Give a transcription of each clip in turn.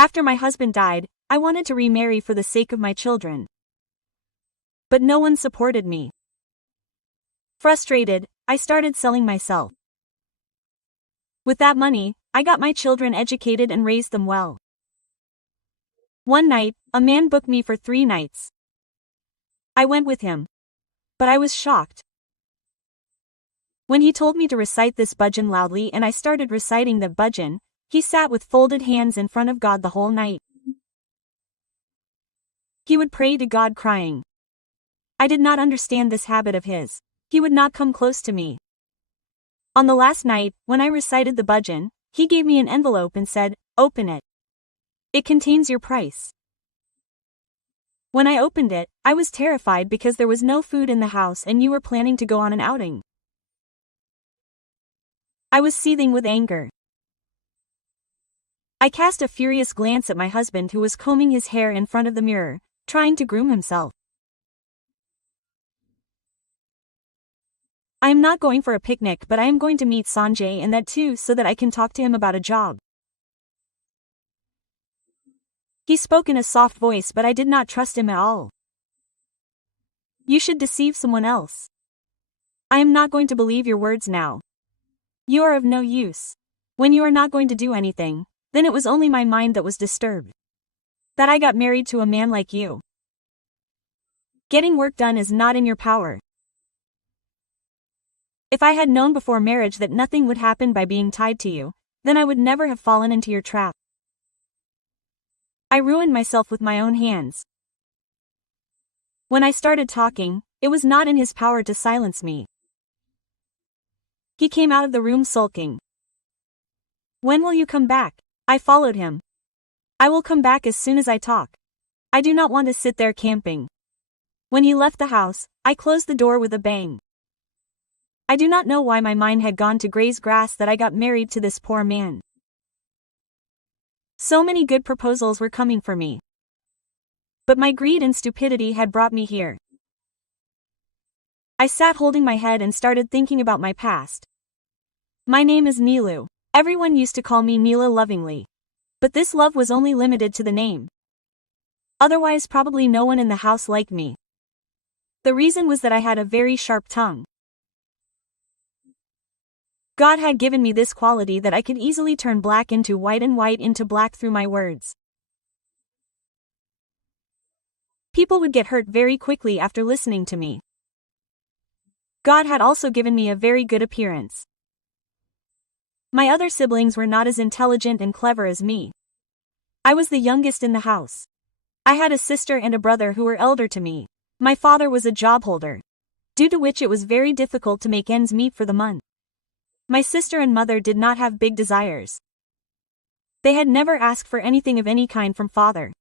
After my husband died, I wanted to remarry for the sake of my children. But no one supported me. Frustrated, I started selling myself. With that money, I got my children educated and raised them well. One night, a man booked me for 3 nights. I went with him. But I was shocked. When he told me to recite this bhajan loudly and I started reciting the bhajan, he sat with folded hands in front of God the whole night. He would pray to God crying. I did not understand this habit of his. He would not come close to me. On the last night, when I recited the bhajan, he gave me an envelope and said, "Open it. It contains your price." When I opened it, I was terrified because there was no food in the house and you were planning to go on an outing. I was seething with anger. I cast a furious glance at my husband who was combing his hair in front of the mirror, trying to groom himself. I am not going for a picnic, but I am going to meet Sanjay, and that too so that I can talk to him about a job. He spoke in a soft voice, but I did not trust him at all. You should deceive someone else. I am not going to believe your words now. You are of no use. When you are not going to do anything, then it was only my mind that was disturbed. That I got married to a man like you. Getting work done is not in your power. If I had known before marriage that nothing would happen by being tied to you, then I would never have fallen into your trap. I ruined myself with my own hands. When I started talking, it was not in his power to silence me. He came out of the room sulking. When will you come back? I followed him. I will come back as soon as I talk. I do not want to sit there camping. When he left the house, I closed the door with a bang. I do not know why my mind had gone to graze grass that I got married to this poor man. So many good proposals were coming for me. But my greed and stupidity had brought me here. I sat holding my head and started thinking about my past. My name is Neelu. Everyone used to call me Neela lovingly. But this love was only limited to the name. Otherwise, probably no one in the house liked me. The reason was that I had a very sharp tongue. God had given me this quality that I could easily turn black into white and white into black through my words. People would get hurt very quickly after listening to me. God had also given me a very good appearance. My other siblings were not as intelligent and clever as me. I was the youngest in the house. I had a sister and a brother who were elder to me. My father was a job holder, due to which it was very difficult to make ends meet for the month. My sister and mother did not have big desires. They had never asked for anything of any kind from father.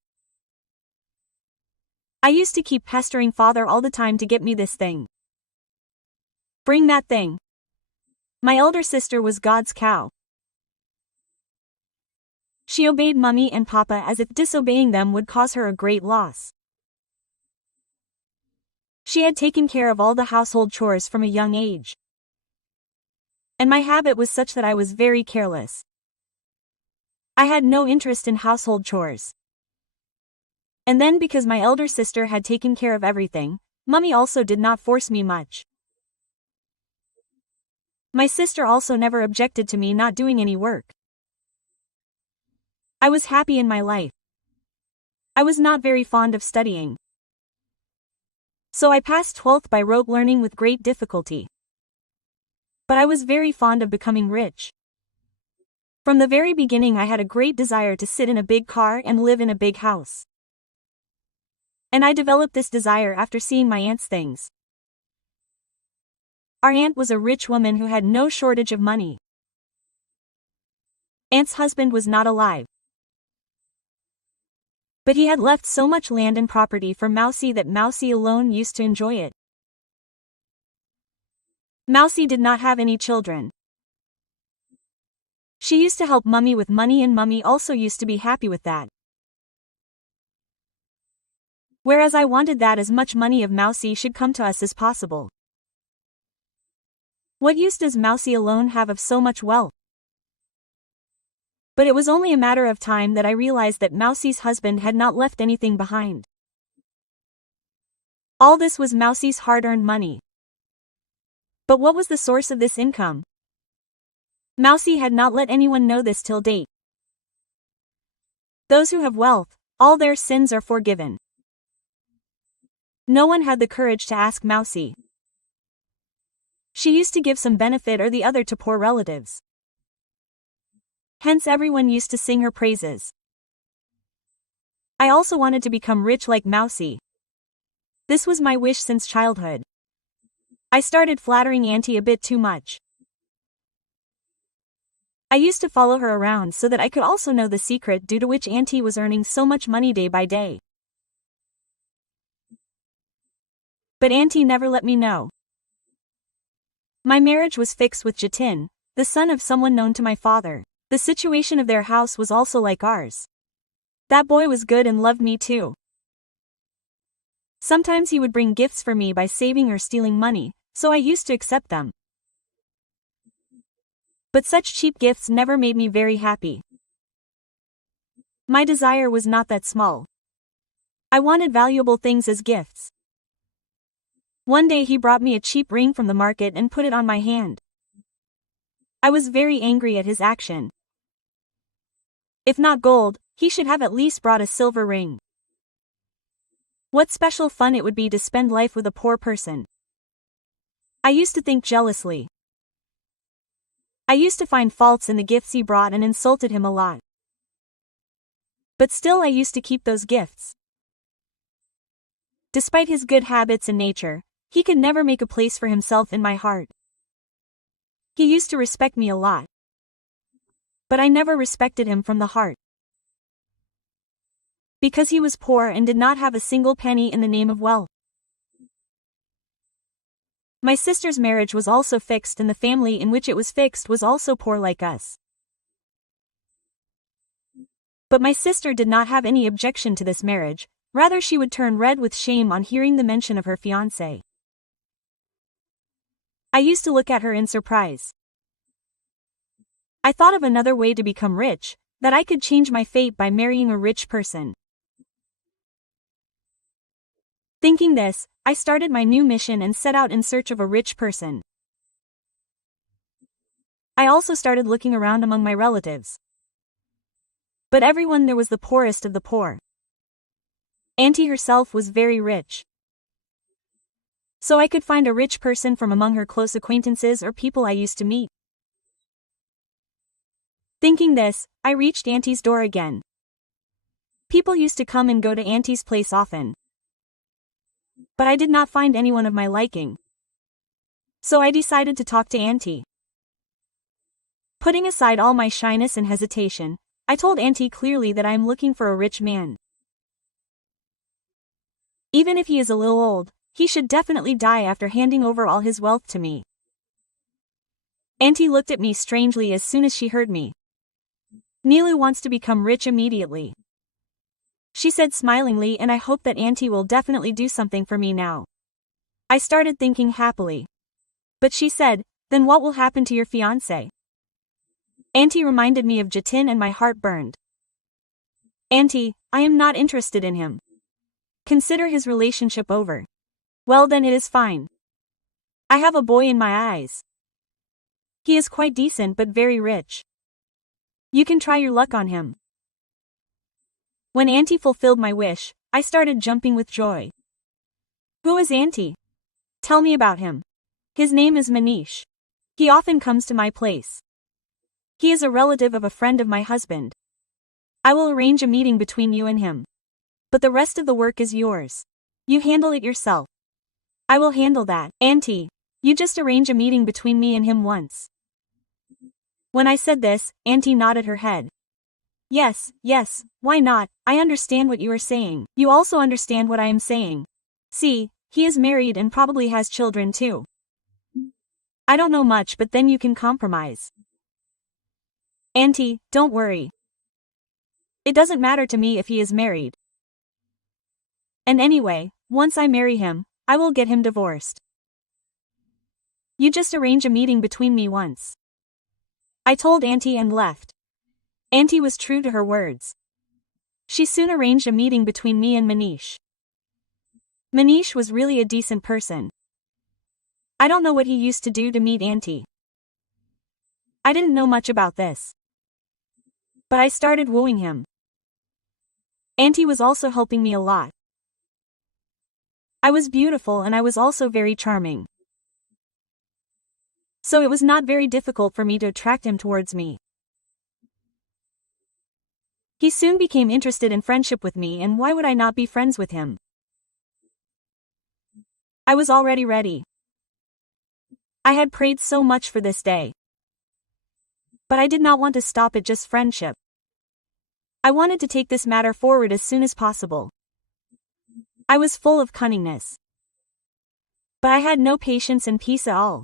I used to keep pestering father all the time to get me this thing. Bring that thing. My elder sister was God's cow. She obeyed Mummy and Papa as if disobeying them would cause her a great loss. She had taken care of all the household chores from a young age. And my habit was such that I was very careless. I had no interest in household chores. And then because my elder sister had taken care of everything, Mummy also did not force me much. My sister also never objected to me not doing any work. I was happy in my life. I was not very fond of studying. So I passed 12th by rote learning with great difficulty. But I was very fond of becoming rich. From the very beginning I had a great desire to sit in a big car and live in a big house. And I developed this desire after seeing my aunt's things. Our aunt was a rich woman who had no shortage of money. Aunt's husband was not alive. But he had left so much land and property for Mousie that Mousie alone used to enjoy it. Mousie did not have any children. She used to help Mummy with money and Mummy also used to be happy with that. Whereas I wanted that as much money of Mousie should come to us as possible. What use does Mousie alone have of so much wealth? But it was only a matter of time that I realized that Mousie's husband had not left anything behind. All this was Mousie's hard-earned money. But what was the source of this income? Mousie had not let anyone know this till date. Those who have wealth, all their sins are forgiven. No one had the courage to ask Mousie. She used to give some benefit or the other to poor relatives. Hence everyone used to sing her praises. I also wanted to become rich like Mousie. This was my wish since childhood. I started flattering Auntie a bit too much. I used to follow her around so that I could also know the secret due to which Auntie was earning so much money day by day. But Auntie never let me know. My marriage was fixed with Jatin, the son of someone known to my father. The situation of their house was also like ours. That boy was good and loved me too. Sometimes he would bring gifts for me by saving or stealing money, so I used to accept them. But such cheap gifts never made me very happy. My desire was not that small. I wanted valuable things as gifts. One day he brought me a cheap ring from the market and put it on my hand. I was very angry at his action. If not gold, he should have at least brought a silver ring. What special fun it would be to spend life with a poor person. I used to think jealously. I used to find faults in the gifts he brought and insulted him a lot. But still I used to keep those gifts. Despite his good habits and nature, he could never make a place for himself in my heart. He used to respect me a lot. But I never respected him from the heart. Because he was poor and did not have a single penny in the name of wealth. My sister's marriage was also fixed and the family in which it was fixed was also poor like us. But my sister did not have any objection to this marriage, rather she would turn red with shame on hearing the mention of her fiancé. I used to look at her in surprise. I thought of another way to become rich, that I could change my fate by marrying a rich person. Thinking this, I started my new mission and set out in search of a rich person. I also started looking around among my relatives. But everyone there was the poorest of the poor. Auntie herself was very rich. So I could find a rich person from among her close acquaintances or people I used to meet. Thinking this, I reached Auntie's door again. People used to come and go to Auntie's place often. But I did not find anyone of my liking. So I decided to talk to Auntie. Putting aside all my shyness and hesitation, I told Auntie clearly that I am looking for a rich man. Even if he is a little old, he should definitely die after handing over all his wealth to me. Auntie looked at me strangely as soon as she heard me. Nilu wants to become rich immediately. She said smilingly, and I hope that Auntie will definitely do something for me now. I started thinking happily. But she said, then what will happen to your fiancé? Auntie reminded me of Jatin and my heart burned. Auntie, I am not interested in him. Consider his relationship over. Well then it is fine. I have a boy in my eyes. He is quite decent but very rich. You can try your luck on him. When Auntie fulfilled my wish, I started jumping with joy. Who is Auntie? Tell me about him. His name is Manish. He often comes to my place. He is a relative of a friend of my husband. I will arrange a meeting between you and him. But the rest of the work is yours. You handle it yourself. I will handle that. Auntie, you just arrange a meeting between me and him once. When I said this, Auntie nodded her head. Yes, why not? I understand what you are saying. You also understand what I am saying. See, he is married and probably has children too. I don't know much, but then you can compromise. Auntie, don't worry. It doesn't matter to me if he is married. And anyway, once I marry him, I will get him divorced. You just arrange a meeting between me once. I told Auntie and left. Auntie was true to her words. She soon arranged a meeting between me and Manish. Manish was really a decent person. I don't know what he used to do to meet Auntie. I didn't know much about this. But I started wooing him. Auntie was also helping me a lot. I was beautiful and I was also very charming. So it was not very difficult for me to attract him towards me. He soon became interested in friendship with me, and why would I not be friends with him? I was already ready. I had prayed so much for this day. But I did not want to stop at just friendship. I wanted to take this matter forward as soon as possible. I was full of cunningness. But I had no patience and peace at all.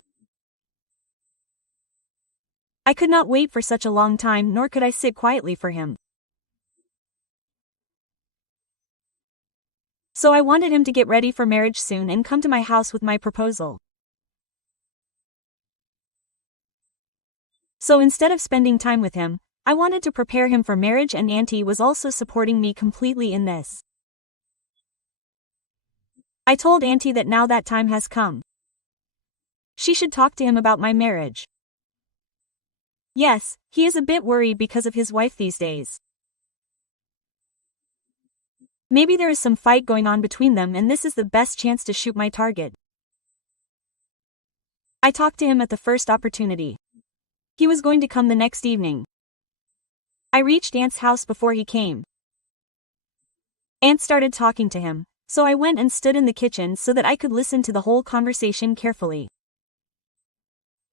I could not wait for such a long time, nor could I sit quietly for him. So I wanted him to get ready for marriage soon and come to my house with my proposal. So instead of spending time with him, I wanted to prepare him for marriage, and Auntie was also supporting me completely in this. I told Auntie that now that time has come, she should talk to him about my marriage. Yes, he is a bit worried because of his wife these days. Maybe there is some fight going on between them, and this is the best chance to shoot my target. I talked to him at the first opportunity. He was going to come the next evening. I reached Aunt's house before he came. Aunt started talking to him, so I went and stood in the kitchen so that I could listen to the whole conversation carefully.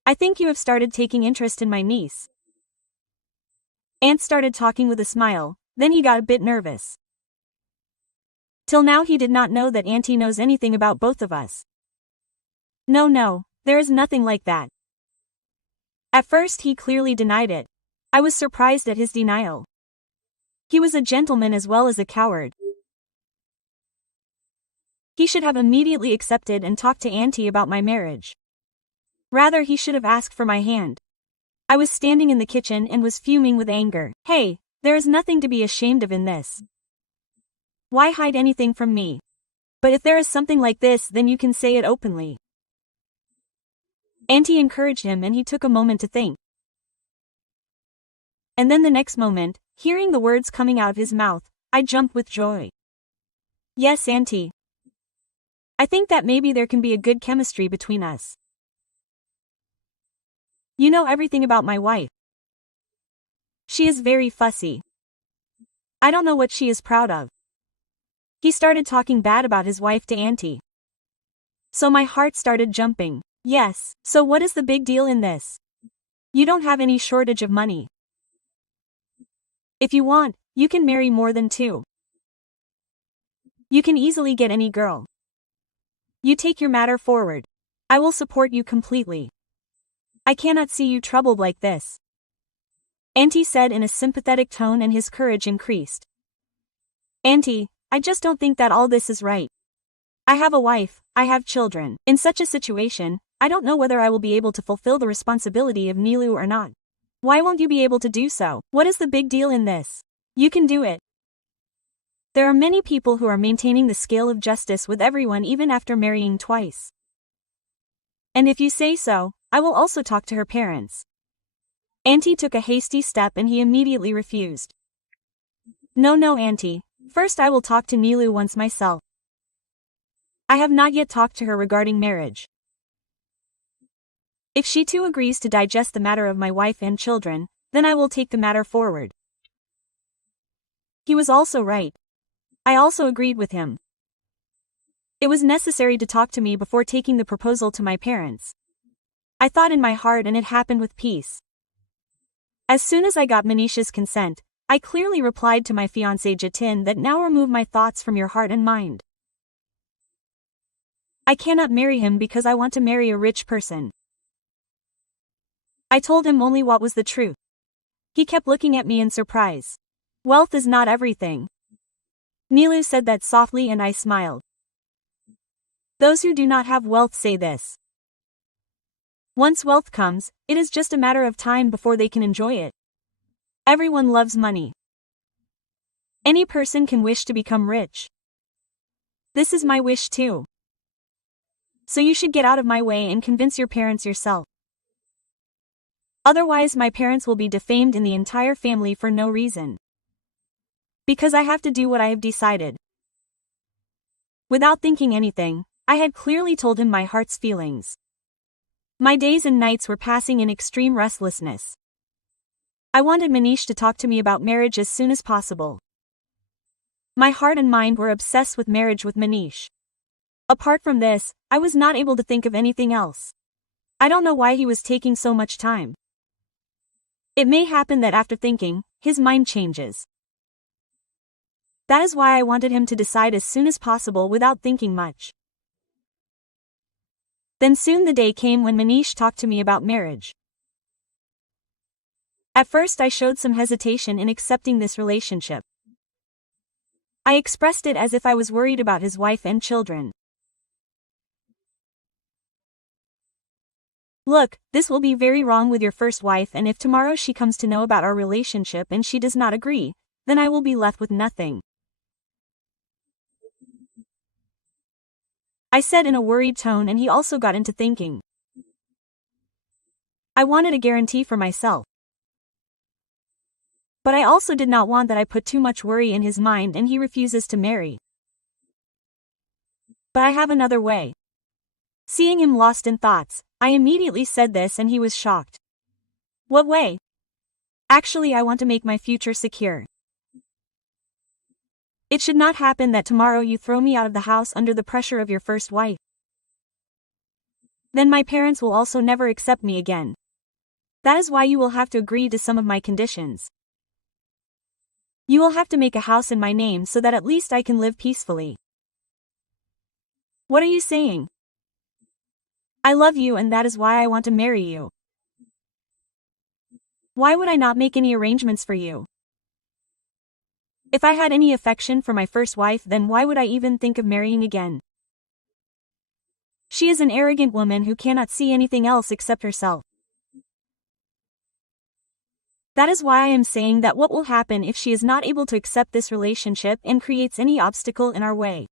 I think you have started taking interest in my niece. Aunt started talking with a smile, then he got a bit nervous. Till now he did not know that Auntie knows anything about both of us. No, there is nothing like that. At first he clearly denied it. I was surprised at his denial. He was a gentleman as well as a coward. He should have immediately accepted and talked to Auntie about my marriage. Rather, he should have asked for my hand. I was standing in the kitchen and was fuming with anger. Hey, there is nothing to be ashamed of in this. Why hide anything from me? But if there is something like this, then you can say it openly. Auntie encouraged him, and he took a moment to think. And then the next moment, hearing the words coming out of his mouth, I jumped with joy. Yes, Auntie. I think that maybe there can be a good chemistry between us. You know everything about my wife. She is very fussy. I don't know what she is proud of. He started talking bad about his wife to Auntie. So my heart started jumping. Yes, so what is the big deal in this? You don't have any shortage of money. If you want, you can marry more than two. You can easily get any girl. You take your matter forward. I will support you completely. I cannot see you troubled like this. Auntie said in a sympathetic tone, and his courage increased. Auntie, I just don't think that all this is right. I have a wife, I have children. In such a situation, I don't know whether I will be able to fulfill the responsibility of Nilu or not. Why won't you be able to do so? What is the big deal in this? You can do it. There are many people who are maintaining the scale of justice with everyone even after marrying twice. And if you say so, I will also talk to her parents. Auntie took a hasty step, and he immediately refused. No, Auntie. First I will talk to Nilu once myself. I have not yet talked to her regarding marriage. If she too agrees to digest the matter of my wife and children, then I will take the matter forward. He was also right. I also agreed with him. It was necessary to talk to me before taking the proposal to my parents. I thought in my heart, and it happened with peace. As soon as I got Manisha's consent, I clearly replied to my fiancé Jatin that now remove my thoughts from your heart and mind. I cannot marry him because I want to marry a rich person. I told him only what was the truth. He kept looking at me in surprise. Wealth is not everything. Nilu said that softly, and I smiled. Those who do not have wealth say this. Once wealth comes, it is just a matter of time before they can enjoy it. Everyone loves money. Any person can wish to become rich. This is my wish too. So you should get out of my way and convince your parents yourself. Otherwise my parents will be defamed in the entire family for no reason. Because I have to do what I have decided. Without thinking anything, I had clearly told him my heart's feelings. My days and nights were passing in extreme restlessness. I wanted Manish to talk to me about marriage as soon as possible. My heart and mind were obsessed with marriage with Manish. Apart from this, I was not able to think of anything else. I don't know why he was taking so much time. It may happen that after thinking, his mind changes. That is why I wanted him to decide as soon as possible without thinking much. Then soon the day came when Manish talked to me about marriage. At first I showed some hesitation in accepting this relationship. I expressed it as if I was worried about his wife and children. Look, this will be very wrong with your first wife, and if tomorrow she comes to know about our relationship and she does not agree, then I will be left with nothing. I said in a worried tone, and he also got into thinking. I wanted a guarantee for myself. But I also did not want that I put too much worry in his mind and he refuses to marry. But I have another way. Seeing him lost in thoughts, I immediately said this and he was shocked. What way? Actually, I want to make my future secure. It should not happen that tomorrow you throw me out of the house under the pressure of your first wife. Then my parents will also never accept me again. That is why you will have to agree to some of my conditions. You will have to make a house in my name so that at least I can live peacefully. What are you saying? I love you and that is why I want to marry you. Why would I not make any arrangements for you? If I had any affection for my first wife, then why would I even think of marrying again? She is an arrogant woman who cannot see anything else except herself. That is why I am saying that what will happen if she is not able to accept this relationship and creates any obstacle in our way?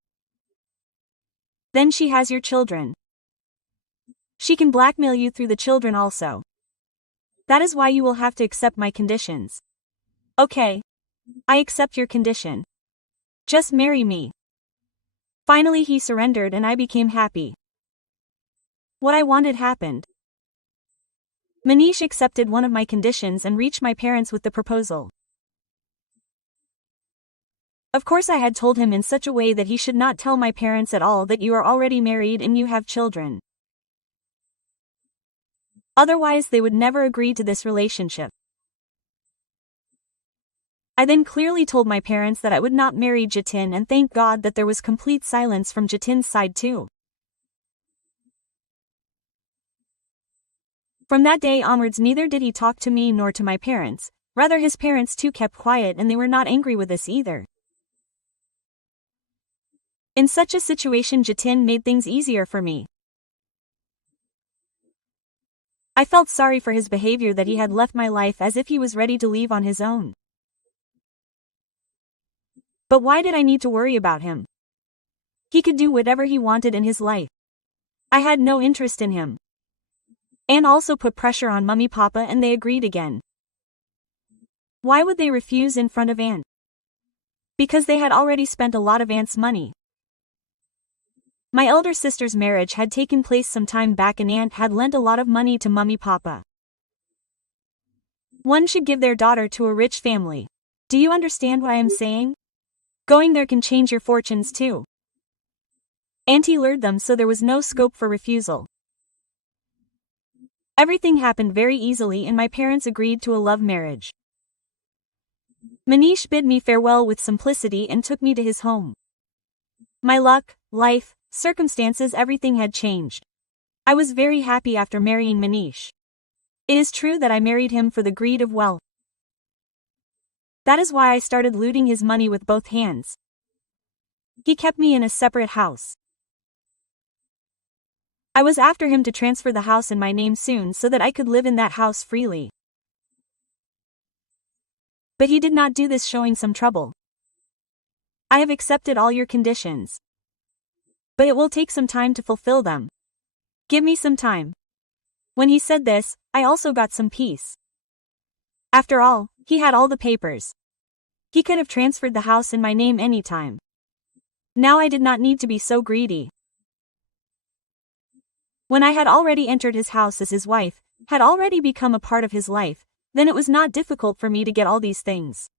Then she has your children. She can blackmail you through the children also. That is why you will have to accept my conditions. Okay. I accept your condition. Just marry me. Finally he surrendered and I became happy. What I wanted happened. Manish accepted one of my conditions and reached my parents with the proposal. Of course I had told him in such a way that he should not tell my parents at all that you are already married and you have children. Otherwise they would never agree to this relationship. I then clearly told my parents that I would not marry Jatin, and thank God that there was complete silence from Jatin's side too. From that day onwards neither did he talk to me nor to my parents, rather his parents too kept quiet and they were not angry with us either. In such a situation Jatin made things easier for me. I felt sorry for his behavior, that he had left my life as if he was ready to leave on his own. But why did I need to worry about him? He could do whatever he wanted in his life. I had no interest in him. Anne also put pressure on Mummy Papa and they agreed again. Why would they refuse in front of Aunt? Because they had already spent a lot of Aunt's money. My elder sister's marriage had taken place some time back and Aunt had lent a lot of money to Mummy Papa. One should give their daughter to a rich family. Do you understand what I am saying? Going there can change your fortunes too. Auntie lured them, so there was no scope for refusal. Everything happened very easily and my parents agreed to a love marriage. Manish bid me farewell with simplicity and took me to his home. My luck, life, circumstances, everything had changed. I was very happy after marrying Manish. It is true that I married him for the greed of wealth. That is why I started looting his money with both hands. He kept me in a separate house. I was after him to transfer the house in my name soon so that I could live in that house freely. But he did not do this showing some trouble. I have accepted all your conditions. But it will take some time to fulfill them. Give me some time. When he said this, I also got some peace. After all, he had all the papers. He could have transferred the house in my name anytime. Now I did not need to be so greedy. When I had already entered his house as his wife, had already become a part of his life, then it was not difficult for me to get all these things.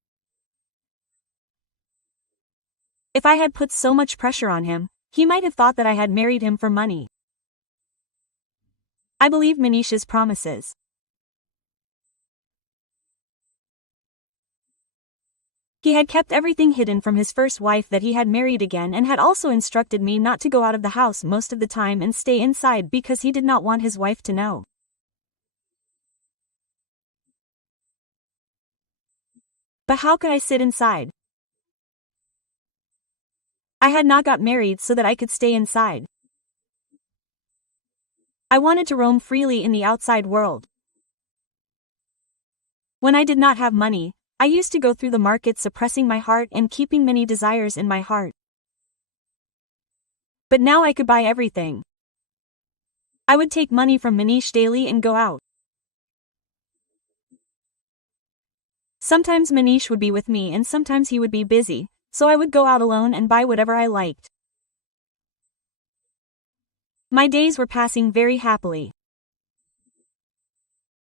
If I had put so much pressure on him, he might have thought that I had married him for money. I believed Manish's promises. He had kept everything hidden from his first wife that he had married again and had also instructed me not to go out of the house most of the time and stay inside because he did not want his wife to know. But how could I sit inside? I had not got married so that I could stay inside. I wanted to roam freely in the outside world. When I did not have money, I used to go through the market suppressing my heart and keeping many desires in my heart. But now I could buy everything. I would take money from Manish daily and go out. Sometimes Manish would be with me and sometimes he would be busy, so I would go out alone and buy whatever I liked. My days were passing very happily.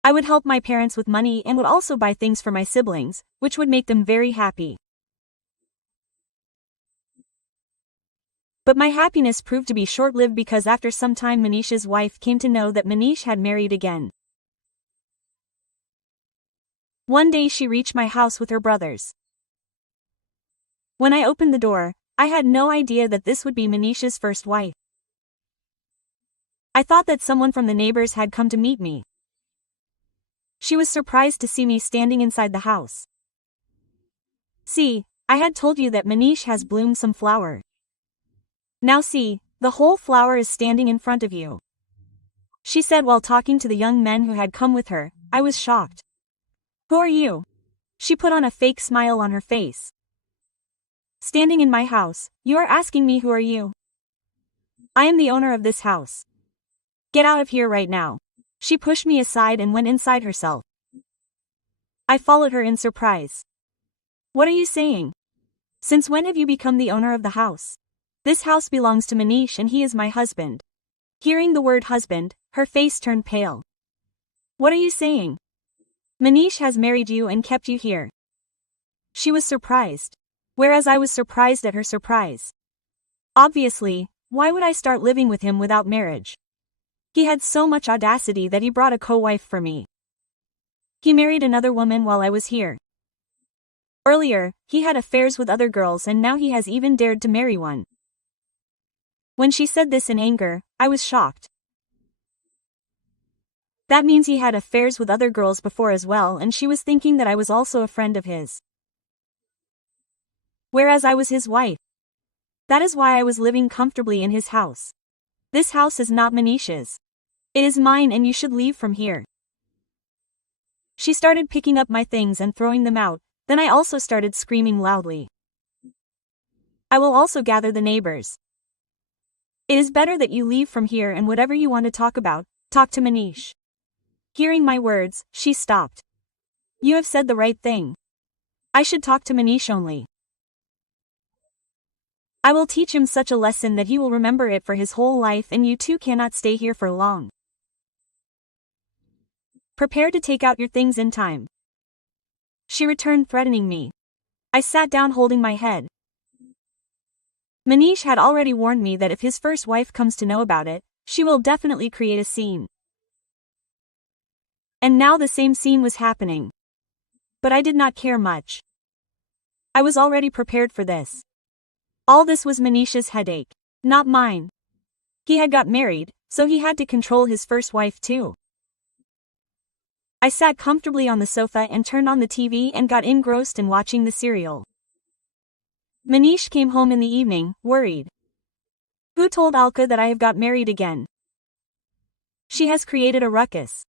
I would help my parents with money and would also buy things for my siblings, which would make them very happy. But my happiness proved to be short-lived because after some time Manish's wife came to know that Manish had married again. One day she reached my house with her brothers. When I opened the door, I had no idea that this would be Manish's first wife. I thought that someone from the neighbors had come to meet me. She was surprised to see me standing inside the house. See, I had told you that Manish has bloomed some flower. Now see, the whole flower is standing in front of you. She said while talking to the young men who had come with her. I was shocked. Who are you? She put on a fake smile on her face. Standing in my house, you are asking me who are you? I am the owner of this house. Get out of here right now. She pushed me aside and went inside herself. I followed her in surprise. What are you saying? Since when have you become the owner of the house? This house belongs to Manish and he is my husband. Hearing the word husband, her face turned pale. What are you saying? Manish has married you and kept you here. She was surprised. Whereas I was surprised at her surprise. Obviously, why would I start living with him without marriage? He had so much audacity that he brought a co-wife for me. He married another woman while I was here. Earlier, he had affairs with other girls and now he has even dared to marry one. When she said this in anger, I was shocked. That means he had affairs with other girls before as well and she was thinking that I was also a friend of his. Whereas I was his wife. That is why I was living comfortably in his house. This house is not Manish's. It is mine and you should leave from here. She started picking up my things and throwing them out, then I also started screaming loudly. I will also gather the neighbors. It is better that you leave from here and whatever you want to talk about, talk to Manish. Hearing my words, she stopped. You have said the right thing. I should talk to Manish only. I will teach him such a lesson that he will remember it for his whole life and you two cannot stay here for long. Prepare to take out your things in time. She returned threatening me. I sat down holding my head. Manish had already warned me that if his first wife comes to know about it, she will definitely create a scene. And now the same scene was happening. But I did not care much. I was already prepared for this. All this was Manish's headache, not mine. He had got married, so he had to control his first wife too. I sat comfortably on the sofa and turned on the TV and got engrossed in watching the serial. Manish came home in the evening, worried. Who told Alka that I have got married again? She has created a ruckus.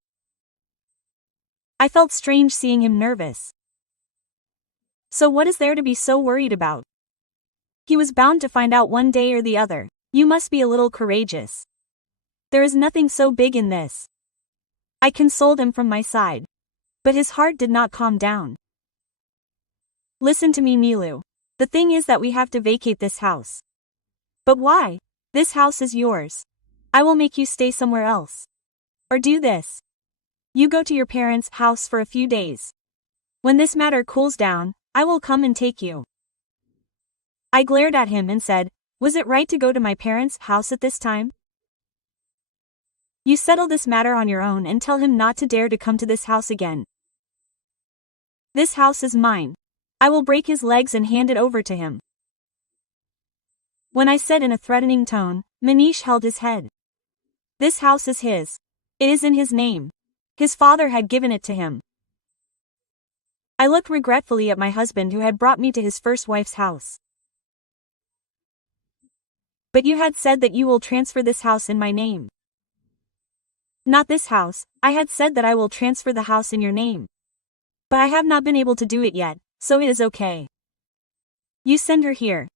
I felt strange seeing him nervous. So what is there to be so worried about? He was bound to find out one day or the other. You must be a little courageous. There is nothing so big in this. I consoled him from my side. But his heart did not calm down. Listen to me, Nilu. The thing is that we have to vacate this house. But why? This house is yours. I will make you stay somewhere else. Or do this. You go to your parents' house for a few days. When this matter cools down, I will come and take you. I glared at him and said, was it right to go to my parents' house at this time? You settle this matter on your own and tell him not to dare to come to this house again. This house is mine. I will break his legs and hand it over to him. When I said in a threatening tone, Manish held his head. This house is his. It is in his name. His father had given it to him. I looked regretfully at my husband who had brought me to his first wife's house. But you had said that you will transfer this house in my name. Not this house, I had said that I will transfer the house in your name. But I have not been able to do it yet, so it is okay. You send her here.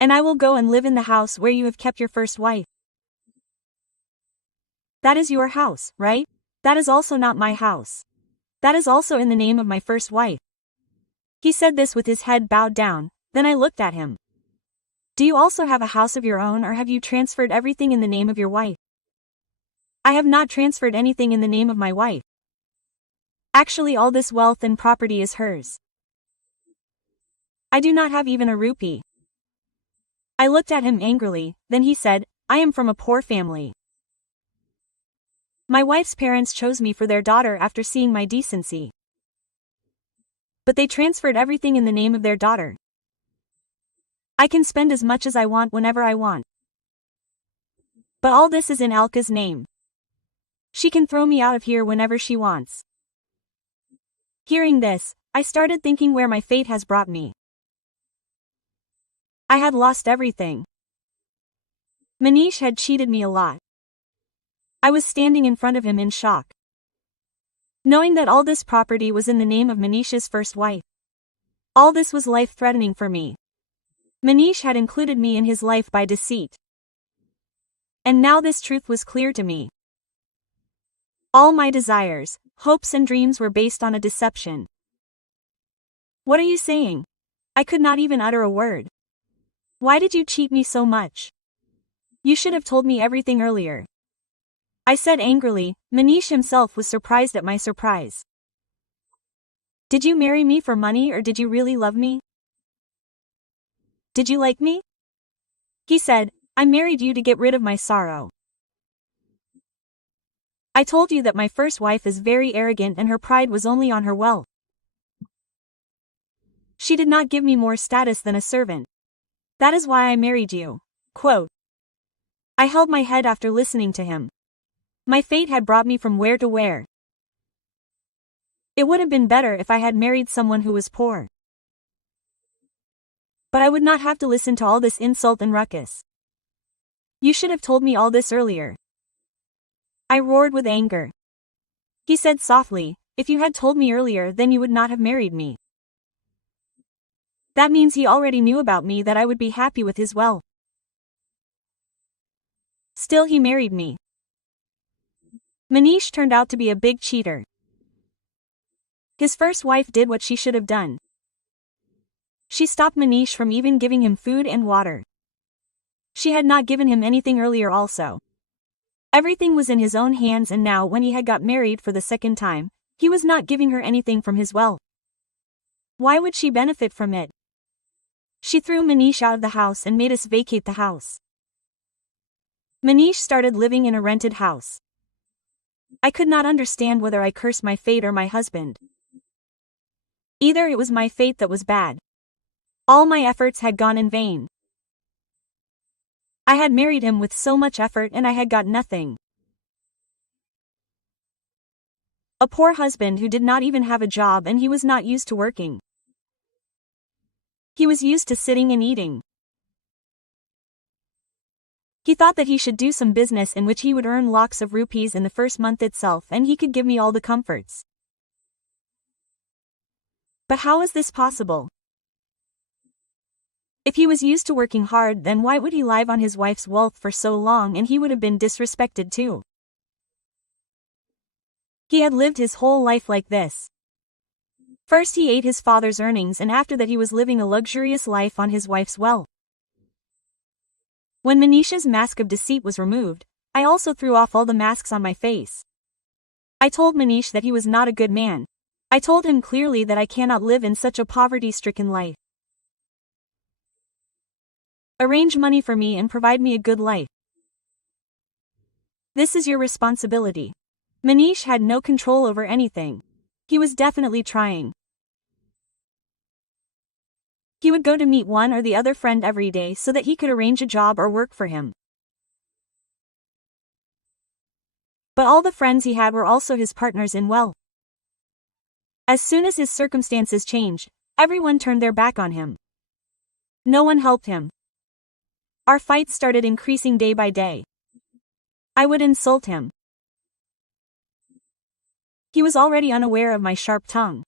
And I will go and live in the house where you have kept your first wife. That is your house, right? That is also not my house. That is also in the name of my first wife. He said this with his head bowed down, then I looked at him. Do you also have a house of your own, or have you transferred everything in the name of your wife? I have not transferred anything in the name of my wife. Actually, all this wealth and property is hers. I do not have even a rupee. I looked at him angrily, then he said, I am from a poor family. My wife's parents chose me for their daughter after seeing my decency. But they transferred everything in the name of their daughter. I can spend as much as I want whenever I want. But all this is in Alka's name. She can throw me out of here whenever she wants. Hearing this, I started thinking where my fate has brought me. I had lost everything. Manish had cheated me a lot. I was standing in front of him in shock. Knowing that all this property was in the name of Manish's first wife. All this was life-threatening for me. Manish had included me in his life by deceit. And now this truth was clear to me. All my desires, hopes and dreams were based on a deception. What are you saying? I could not even utter a word. Why did you cheat me so much? You should have told me everything earlier. I said angrily. Manish himself was surprised at my surprise. Did you marry me for money, or did you really love me? Did you like me? He said, I married you to get rid of my sorrow. I told you that my first wife is very arrogant and her pride was only on her wealth. She did not give me more status than a servant. That is why I married you. Quote. I held my head after listening to him. My fate had brought me from where to where. It would have been better if I had married someone who was poor. But I would not have to listen to all this insult and ruckus. You should have told me all this earlier. I roared with anger. He said softly, if you had told me earlier, then you would not have married me. That means he already knew about me, that I would be happy with his wealth. Still he married me. Manish turned out to be a big cheater. His first wife did what she should have done. She stopped Manish from even giving him food and water. She had not given him anything earlier also. Everything was in his own hands, and now when he had got married for the second time, he was not giving her anything from his wealth. Why would she benefit from it? She threw Manish out of the house and made us vacate the house. Manish started living in a rented house. I could not understand whether I cursed my fate or my husband. Either it was my fate that was bad. All my efforts had gone in vain. I had married him with so much effort and I had got nothing. A poor husband who did not even have a job, and he was not used to working. He was used to sitting and eating. He thought that he should do some business in which he would earn lakhs of rupees in the first month itself, and he could give me all the comforts. But how is this possible? If he was used to working hard, then why would he live on his wife's wealth for so long, and he would have been disrespected too? He had lived his whole life like this. First he ate his father's earnings, and after that he was living a luxurious life on his wife's wealth. When Manish's mask of deceit was removed, I also threw off all the masks on my face. I told Manish that he was not a good man. I told him clearly that I cannot live in such a poverty-stricken life. Arrange money for me and provide me a good life. This is your responsibility. Manish had no control over anything. He was definitely trying. He would go to meet one or the other friend every day so that he could arrange a job or work for him. But all the friends he had were also his partners in wealth. As soon as his circumstances changed, everyone turned their back on him. No one helped him. Our fights started increasing day by day. I would insult him. He was already unaware of my sharp tongue.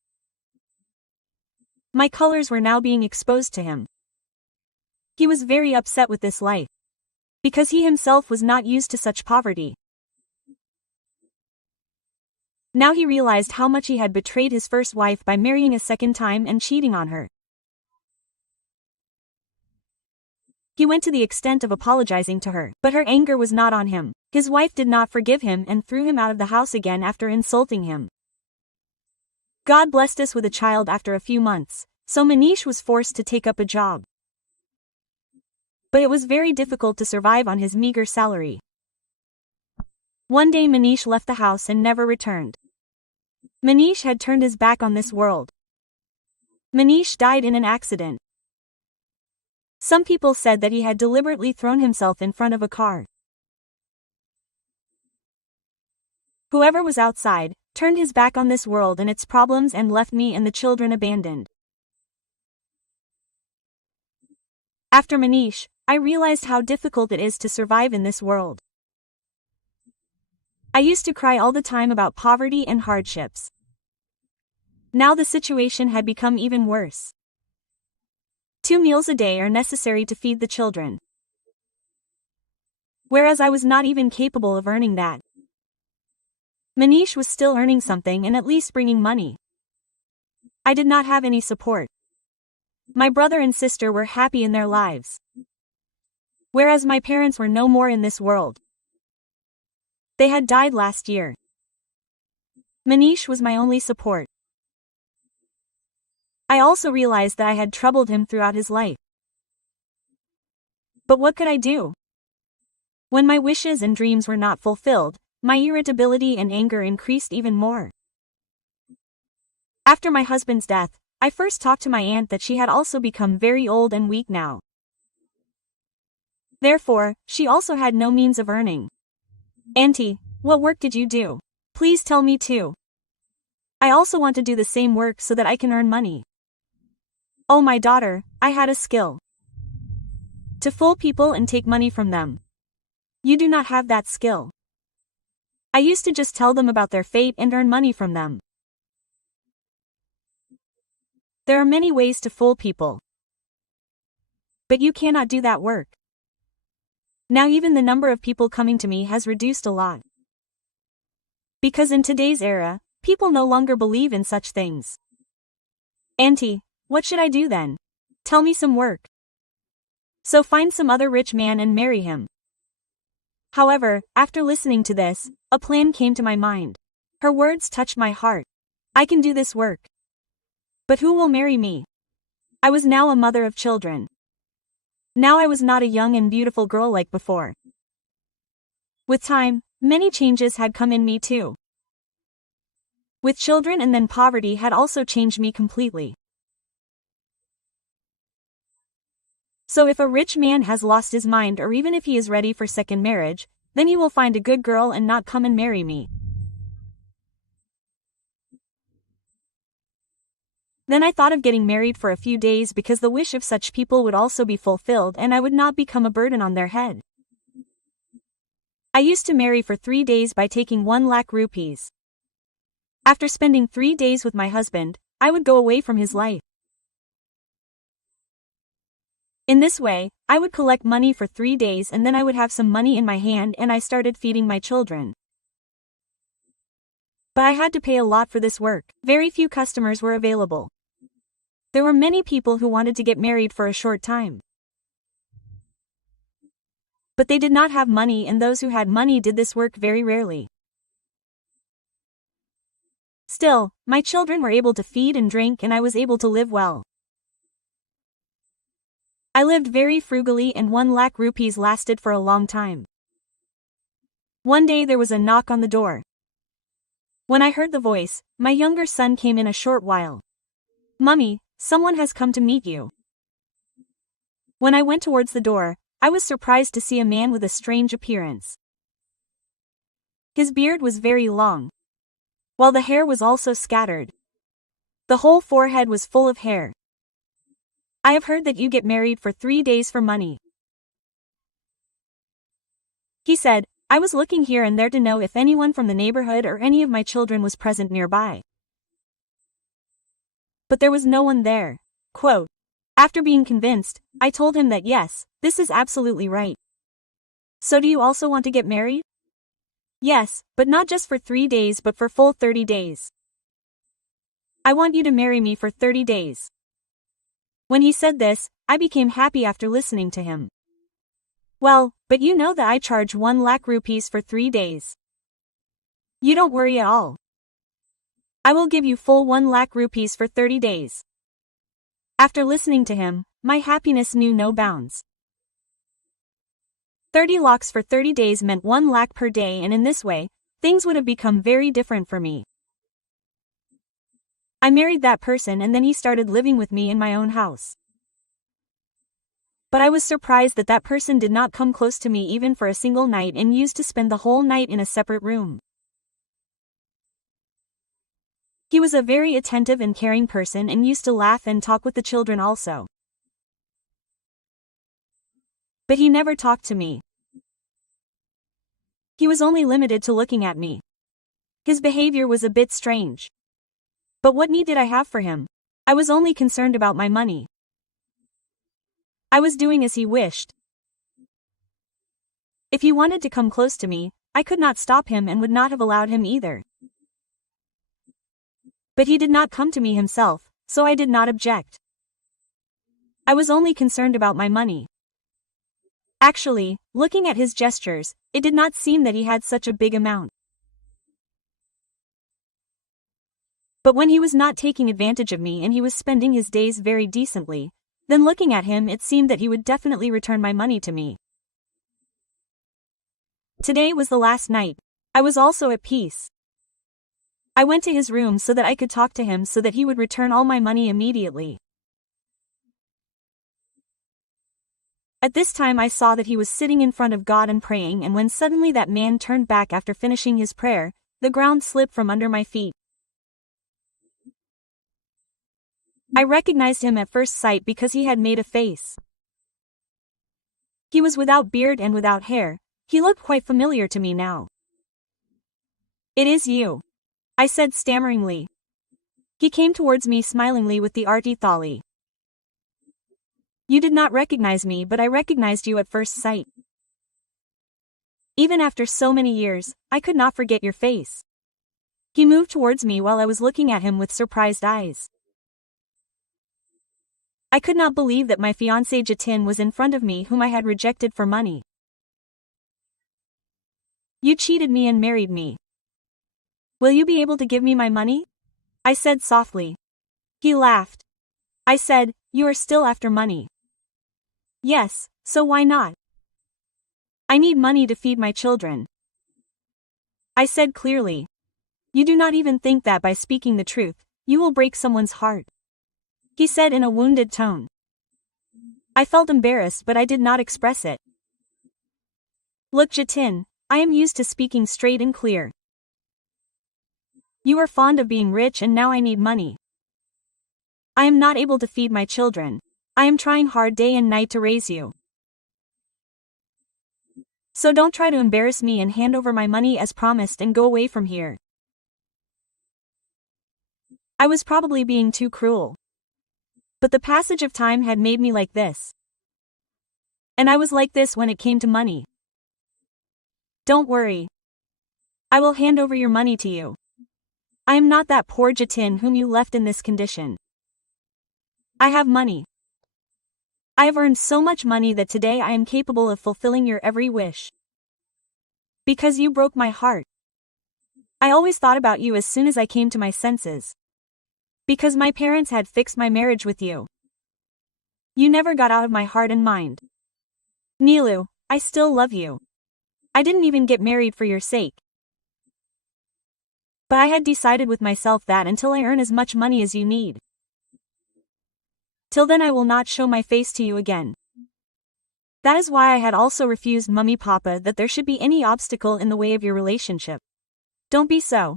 My colors were now being exposed to him. He was very upset with this life, because he himself was not used to such poverty. Now he realized how much he had betrayed his first wife by marrying a second time and cheating on her. He went to the extent of apologizing to her, but her anger was not on him. His wife did not forgive him and threw him out of the house again after insulting him. God blessed us with a child after a few months, so Manish was forced to take up a job. But it was very difficult to survive on his meager salary. One day Manish left the house and never returned. Manish had turned his back on this world. Manish died in an accident. Some people said that he had deliberately thrown himself in front of a car. Whoever was outside turned his back on this world and its problems and left me and the children abandoned. After Manish, I realized how difficult it is to survive in this world. I used to cry all the time about poverty and hardships. Now the situation had become even worse. 2 meals a day are necessary to feed the children. Whereas I was not even capable of earning that. Manish was still earning something and at least bringing money. I did not have any support. My brother and sister were happy in their lives. Whereas my parents were no more in this world. They had died last year. Manish was my only support. I also realized that I had troubled him throughout his life. But what could I do? When my wishes and dreams were not fulfilled, my irritability and anger increased even more. After my husband's death, I first talked to my aunt that she had also become very old and weak now. Therefore, she also had no means of earning. Auntie, what work did you do? Please tell me too. I also want to do the same work so that I can earn money. Oh my daughter, I had a skill. To fool people and take money from them. You do not have that skill. I used to just tell them about their fate and earn money from them. There are many ways to fool people. But you cannot do that work. Now even the number of people coming to me has reduced a lot. Because in today's era, people no longer believe in such things. Auntie, what should I do then? Tell me some work. So find some other rich man and marry him. However, after listening to this, a plan came to my mind. Her words touched my heart. I can do this work. But who will marry me? I was now a mother of children. Now I was not a young and beautiful girl like before. With time, many changes had come in me too. With children and then poverty had also changed me completely. So if a rich man has lost his mind or even if he is ready for second marriage, then he will find a good girl and not come and marry me. Then I thought of getting married for a few days because the wish of such people would also be fulfilled and I would not become a burden on their head. I used to marry for 3 days by taking 1 lakh rupees. After spending 3 days with my husband, I would go away from his life. In this way, I would collect money for 3 days and then I would have some money in my hand and I started feeding my children. But I had to pay a lot for this work. Very few customers were available. There were many people who wanted to get married for a short time. But they did not have money, and those who had money did this work very rarely. Still, my children were able to feed and drink and I was able to live well. I lived very frugally and 1 lakh rupees lasted for a long time. One day there was a knock on the door. When I heard the voice, my younger son came in a short while. "Mummy, someone has come to meet you." When I went towards the door, I was surprised to see a man with a strange appearance. His beard was very long, while the hair was also scattered. The whole forehead was full of hair. "I have heard that you get married for 3 days for money," he said. I was looking here and there to know if anyone from the neighborhood or any of my children was present nearby. But there was no one there. Quote, after being convinced, I told him that yes, this is absolutely right. "So do you also want to get married?" "Yes, but not just for 3 days but for full 30 days. I want you to marry me for 30 days. When he said this, I became happy after listening to him. "Well, but you know that I charge 1 lakh rupees for 3 days. You don't worry at all. I will give you full 1 lakh rupees for 30 days. After listening to him, my happiness knew no bounds. 30 lakhs for 30 days meant 1 lakh per day, and in this way, things would have become very different for me. I married that person and then he started living with me in my own house. But I was surprised that that person did not come close to me even for a single night and used to spend the whole night in a separate room. He was a very attentive and caring person and used to laugh and talk with the children also. But he never talked to me. He was only limited to looking at me. His behavior was a bit strange. But what need did I have for him? I was only concerned about my money. I was doing as he wished. If he wanted to come close to me, I could not stop him and would not have allowed him either. But he did not come to me himself, so I did not object. I was only concerned about my money. Actually, looking at his gestures, it did not seem that he had such a big amount. But when he was not taking advantage of me and he was spending his days very decently, then looking at him it seemed that he would definitely return my money to me. Today was the last night. I was also at peace. I went to his room so that I could talk to him so that he would return all my money immediately. At this time I saw that he was sitting in front of God and praying, and when suddenly that man turned back after finishing his prayer, the ground slipped from under my feet. I recognized him at first sight because he had made a face. He was without beard and without hair. He looked quite familiar to me now. "It is you," I said stammeringly. He came towards me smilingly with the arti thali. "You did not recognize me, but I recognized you at first sight. Even after so many years, I could not forget your face." He moved towards me while I was looking at him with surprised eyes. I could not believe that my fiancé Jatin was in front of me, whom I had rejected for money. "You cheated me and married me. Will you be able to give me my money?" I said softly. He laughed. I said, "You are still after money." "Yes, so why not?" "I need money to feed my children," I said clearly. "You do not even think that by speaking the truth, you will break someone's heart," he said in a wounded tone. I felt embarrassed, but I did not express it. "Look, Jatin, I am used to speaking straight and clear. You are fond of being rich and now I need money. I am not able to feed my children. I am trying hard day and night to raise you. So don't try to embarrass me and hand over my money as promised and go away from here." I was probably being too cruel. But the passage of time had made me like this. And I was like this when it came to money. Don't worry. I will hand over your money to you. I am not that poor Jatin whom you left in this condition. I have money. I have earned so much money that today I am capable of fulfilling your every wish. Because you broke my heart. I always thought about you as soon as I came to my senses. Because my parents had fixed my marriage with you. You never got out of my heart and mind. Neelu, I still love you. I didn't even get married for your sake. But I had decided with myself that until I earn as much money as you need, till then I will not show my face to you again. That is why I had also refused Mummy Papa that there should be any obstacle in the way of your relationship. Don't be so.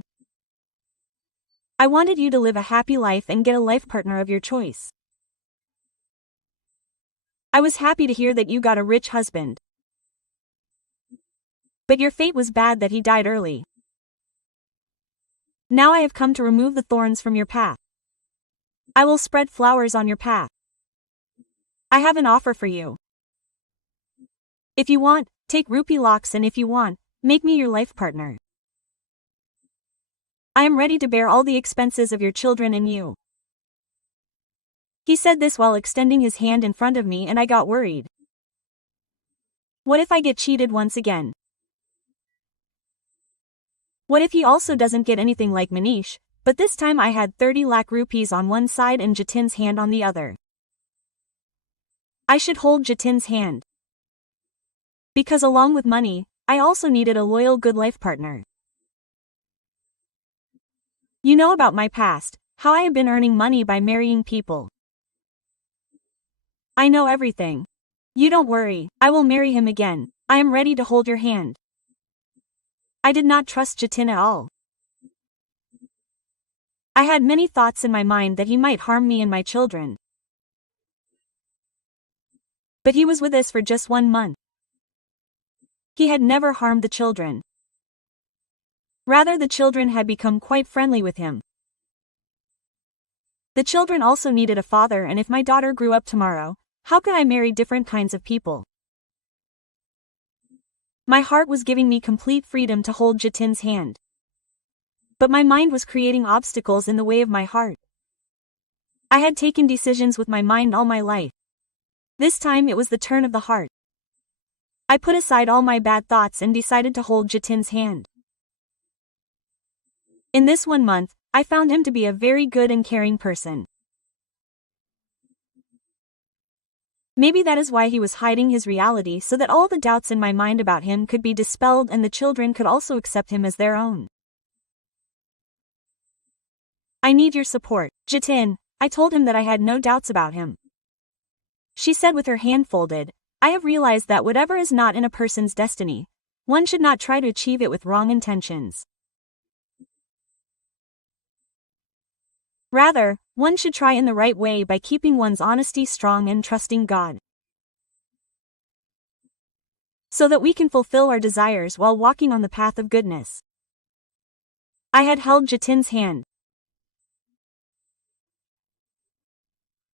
I wanted you to live a happy life and get a life partner of your choice. I was happy to hear that you got a rich husband. But your fate was bad that he died early. Now I have come to remove the thorns from your path. I will spread flowers on your path. I have an offer for you. If you want, take rupee lakhs, and if you want, make me your life partner. I am ready to bear all the expenses of your children and you. He said this while extending his hand in front of me, and I got worried. What if I get cheated once again? What if he also doesn't get anything like Manish, but this time I had 30 lakh rupees on one side and Jatin's hand on the other. I should hold Jatin's hand. Because along with money, I also needed a loyal good life partner. You know about my past, how I have been earning money by marrying people. I know everything. You don't worry, I will marry him again. I am ready to hold your hand. I did not trust Jatin at all. I had many thoughts in my mind that he might harm me and my children. But he was with us for just 1 month. He had never harmed the children. Rather, the children had become quite friendly with him. The children also needed a father, and if my daughter grew up tomorrow, how could I marry different kinds of people? My heart was giving me complete freedom to hold Jatin's hand. But my mind was creating obstacles in the way of my heart. I had taken decisions with my mind all my life. This time it was the turn of the heart. I put aside all my bad thoughts and decided to hold Jatin's hand. In this 1 month, I found him to be a very good and caring person. Maybe that is why he was hiding his reality, so that all the doubts in my mind about him could be dispelled and the children could also accept him as their own. I need your support, Jatin. I told him that I had no doubts about him. She said with her hand folded, I have realized that whatever is not in a person's destiny, one should not try to achieve it with wrong intentions. Rather, one should try in the right way by keeping one's honesty strong and trusting God. So that we can fulfill our desires while walking on the path of goodness. I had held Jatin's hand.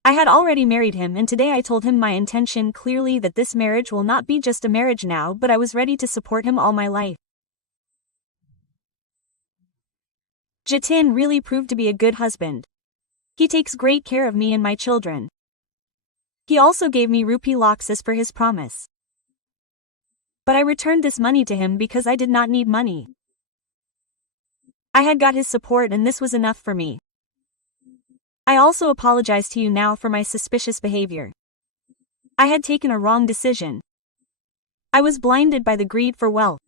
I had already married him, and today I told him my intention clearly, that this marriage will not be just a marriage now, but I was ready to support him all my life. Jatin really proved to be a good husband. He takes great care of me and my children. He also gave me rupee lakhs as per his promise. But I returned this money to him because I did not need money. I had got his support, and this was enough for me. I also apologize to you now for my suspicious behavior. I had taken a wrong decision. I was blinded by the greed for wealth.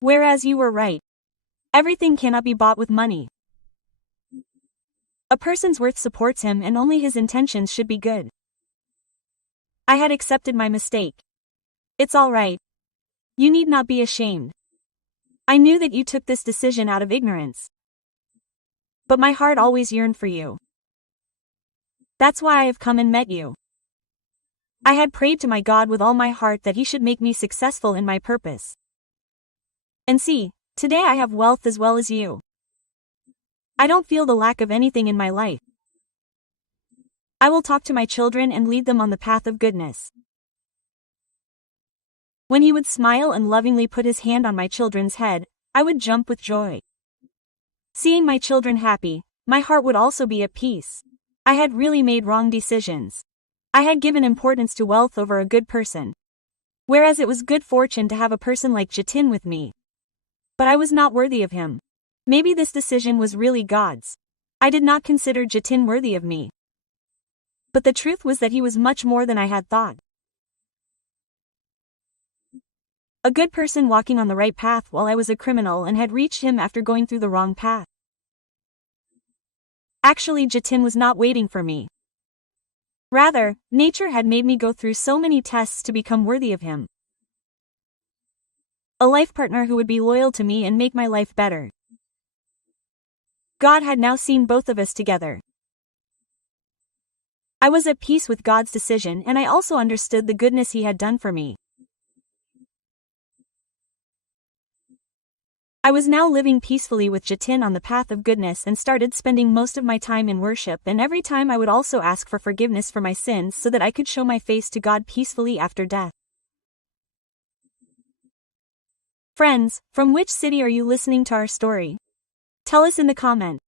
Whereas you were right. Everything cannot be bought with money. A person's worth supports him, and only his intentions should be good. I had accepted my mistake. It's all right. You need not be ashamed. I knew that you took this decision out of ignorance. But my heart always yearned for you. That's why I have come and met you. I had prayed to my God with all my heart that he should make me successful in my purpose. And see, today I have wealth as well as you. I don't feel the lack of anything in my life. I will talk to my children and lead them on the path of goodness. When he would smile and lovingly put his hand on my children's head, I would jump with joy. Seeing my children happy, my heart would also be at peace. I had really made wrong decisions. I had given importance to wealth over a good person. Whereas it was good fortune to have a person like Jatin with me. But I was not worthy of him. Maybe this decision was really God's. I did not consider Jatin worthy of me. But the truth was that he was much more than I had thought. A good person walking on the right path while I was a criminal and had reached him after going through the wrong path. Actually, Jatin was not waiting for me. Rather, nature had made me go through so many tests to become worthy of him. A life partner who would be loyal to me and make my life better. God had now seen both of us together. I was at peace with God's decision, and I also understood the goodness he had done for me. I was now living peacefully with Jatin on the path of goodness and started spending most of my time in worship, and every time I would also ask for forgiveness for my sins so that I could show my face to God peacefully after death. Friends, from which city are you listening to our story? Tell us in the comment.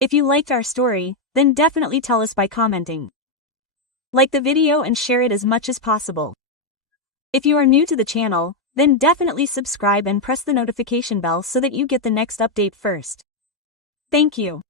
If you liked our story, then definitely tell us by commenting. Like the video and share it as much as possible. If you are new to the channel, then definitely subscribe and press the notification bell so that you get the next update first. Thank you.